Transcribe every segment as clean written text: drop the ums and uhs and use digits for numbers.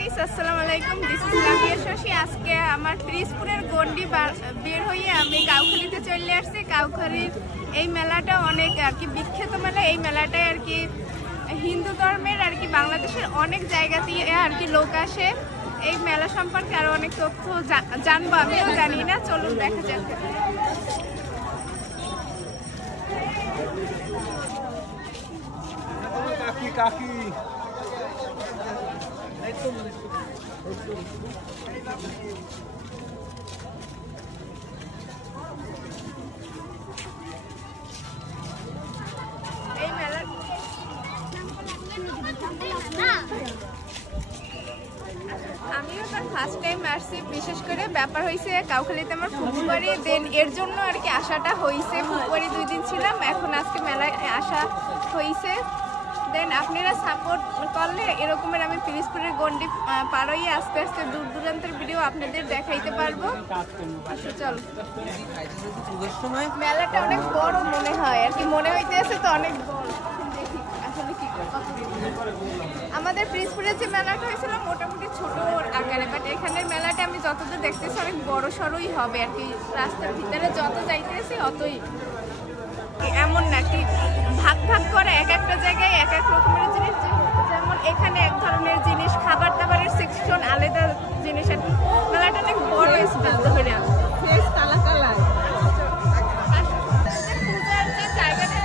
Guys, আসসালামু আলাইকুম। This is Lamia Shashi. আজকে আমার পিরিজপুরের গন্ডি বের হয়ে আমি কাউখালীতে চলে আসছি। কাউখালীর এই মেলাটা অনেক আর কি বিখ্যাত মেলা। এই মেলাটায় আর কি হিন্দু ধর্মের আর কি বাংলাদেশের অনেক জায়গা দিয়ে আর কি লোক আসে। এই মেলা সম্পর্কে আরো অনেক তথ্য জানবো, আমিও জানি না। চলুন দেখা যাক। কাকি এই মেলা আমিও তার ফার্স্ট টাইম আসছি। বিশেষ করে ব্যাপার হয়েছে কাউখালীতে আমার ফুফু বাড়ি, দেন এর জন্য আর কি আসাটা হয়েছে। ফুফু বাড়ি 2 দিন ছিলাম, এখন আজকে মেলায় আসা হয়েছে। দেন আপনারা সাপোর্ট করলে এরকমের আমি পিরিজপুরের গন্ডি পার হয়ে আস্তে আস্তে দূর দূরান্তের ভিডিও আপনাদের দেখাইতে পারবো। চল, মেলাটা অনেক বড় মনে হয় আর কি, মনে হইতেছে তো অনেক বড়। দেখি আসলে কি আমাদের পিরিজপুরের যে মেলাটা হয়েছিল মোটামুটি ছোট আকারে, বাট এখানের মেলাটা আমি যতদূর দেখতেছি অনেক বড় সড়ই হবে আর কি। রাস্তার ভিতরে যত যাইতেছি অতই, এমন না কি ভাগ ভাগ করে এক একটা জায়গায় এক এক রকমের জিনিস। যেমন এখানে এক ধরনের জিনিস, খাবার দাবারের সেকশন আলাদা জিনিস আর কি। মেলাটা অনেক বড় স্পেস ধরে পূজার যে জায়গাটা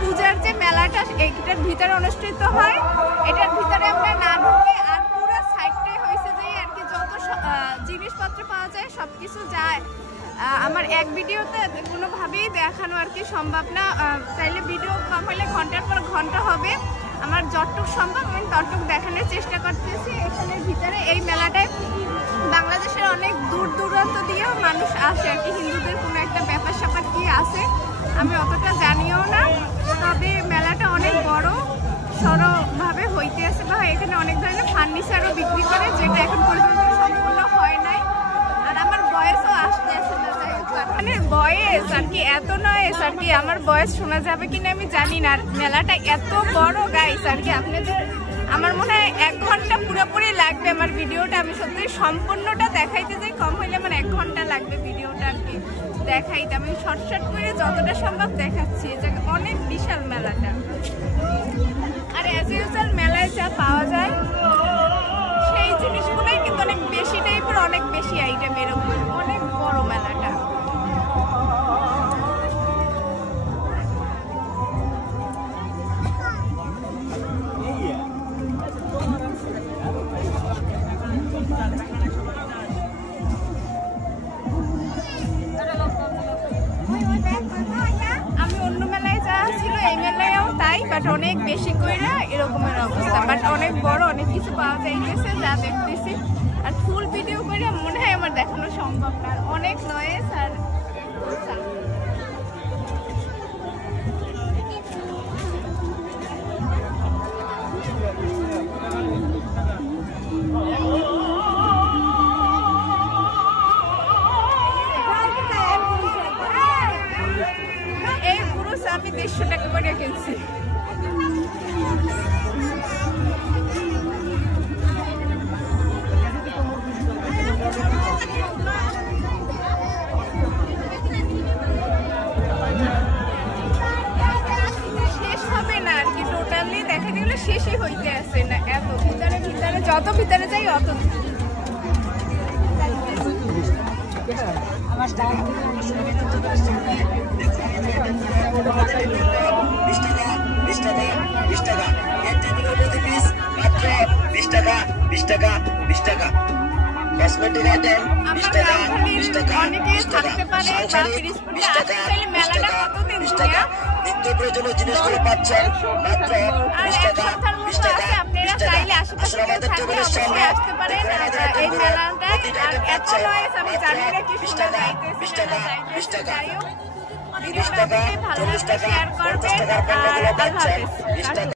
পূজার যে মেলাটা এইটার ভিতরে অনুষ্ঠিত হয়, এটার ভিতরে আমরা না ঢুকে আর পুরো সাইডটাই হয়েছে যে আর কি যত জিনিসপত্র পাওয়া যায় সবকিছু যায়। আমার এক ভিডিওতে কোনোভাবেই দেখানো আর কি সম্ভব না। চাইলে ভিডিও কম হলে ঘন্টার পর ঘন্টা হবে। আমার যতটুক সম্ভব আমি ততটুক দেখানোর চেষ্টা করতেছি। এখানের ভিতরে এই মেলাটায় বাংলাদেশের অনেক দূর দূরান্ত দিয়েও মানুষ আসে আর কি। হিন্দুদের কোনো একটা ব্যাপার স্যাপার কি আছে আমি অতটা জানিও না, তবে মেলাটা অনেক বড় সড়ভাবে হইতে আছে বা এখানে অনেক ধরনের ফার্নিচারও বিক্রি করে, যেটা এখন পর্যন্ত সম্পূর্ণ হয় নাই। আর আমার বয়সও আসতে আসে না, মানে বয়স আর কি এত নয়েস আর কি, আমার বয়স শোনা যাবে কিনা আমি জানি না। আর মেলাটা এত বড় গাইস আর কি, আপনাদের আমার মনে হয় 1 ঘন্টা পুরোপুরি লাগবে আমার ভিডিওটা। আমি সত্যি সম্পূর্ণটা দেখাইতে যাই কম হইলে আমার 1 ঘন্টা লাগবে ভিডিওটা আর কি দেখাইতে। আমি শর্ট করে যতটা সম্ভব দেখাচ্ছি। এটা অনেক বিশাল মেলাটা। আর অ্যাজ ইউজুয়াল মেলায় যা পাওয়া যায় সেই জিনিসগুলোই কিন্তু অনেক বেশি টাইপের, অনেক বেশি আইটেম, এরকম অনেক বড় মেলাটা। আমি অন্য মেলায় যা ছিল এই মেলায়ও তাই, বাট অনেক বেশি কইরা এরকমের অবস্থা। বাট অনেক বড়, অনেক কিছু পাওয়া যাইতেছে যা দেখতেছি। আর ফুল ভিডিও করে মনে হয় আমার দেখানো সম্ভব না, অনেক নয়েস। আর এই পুরুষ আমি 150 টাকা করে কিনছি। শেষ হবে না আর কি, টোটালি দেখা গেলে শেষই হইতে আসে না। এত ভিতরে ভিতরে যত ভিতরে যাই অত কসমেটিক আইটেম 20 আমার টাকা, গাবখালীর 20 টাকা, অনেকে 20 টাকা, থাকতে পারে বা শাঁখারি পিরিজপুরে 20 আসতে টাকা, চাইলে 20 মেলাটা টাকা, কতদিন 20 ভাইয়া? টাকা, নিত্য প্রয়োজনীয় জিনিসগুলো পাচ্ছেন মাত্র আর 20 এক টাকা, সপ্তাহের 20 মতো টাকা, আছে, আপনারা 20 টাকা। চাইলে আশেপাশে আসলে কেউ আমাদের থাকলে টেবিলের সামনে অবশ্যই আসতে পারেন দেখুন আমাদের এই টেবিলে মেলাটায়। প্রতিটা আর আইটেম এত পাচ্ছেন নয়েস আমি মাত্র জানি না কি 20 শোনা টাকা, যাইতেছে 20 না টাকা, যাইতেছে। 20 টাকা। যাই হোক, 30 ভিডিওটা টাকা, অবশ্যই ভালো 40 লাগলে টাকা, শেয়ার 50 করবেন টাকার আর পণ্যগুলো আল্লাহ পাচ্ছেন হাফেজ। 20 টাকা।